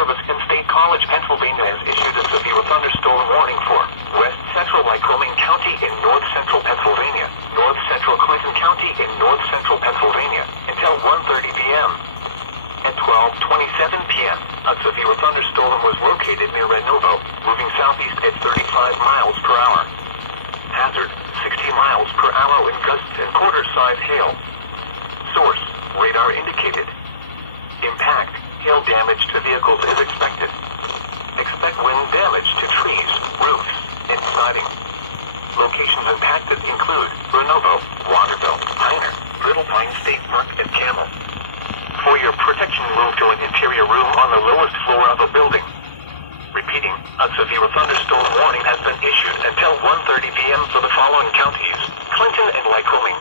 Service in State College, Pennsylvania has issued a severe thunderstorm warning for West Central Lycoming County in North Central Pennsylvania, North Central Clinton County in North Central Pennsylvania, until 1:30 p.m. At 12:27 p.m., a severe thunderstorm was located near Renovo, moving southeast at 35 miles per hour. Hazard, 60 miles per hour in gusts and quarter-size hail. Source, radar indicated. Impact, hail damage to vehicles is expected. Expect wind damage to trees, roofs, and siding. Locations impacted include Renovo, Waterville, Piner, Little Pine State Park, and Camel. For your protection, move to an interior room on the lowest floor of a building. Repeating, a severe thunderstorm warning has been issued until 1:30 p.m. for the following counties: Clinton and Lycoming,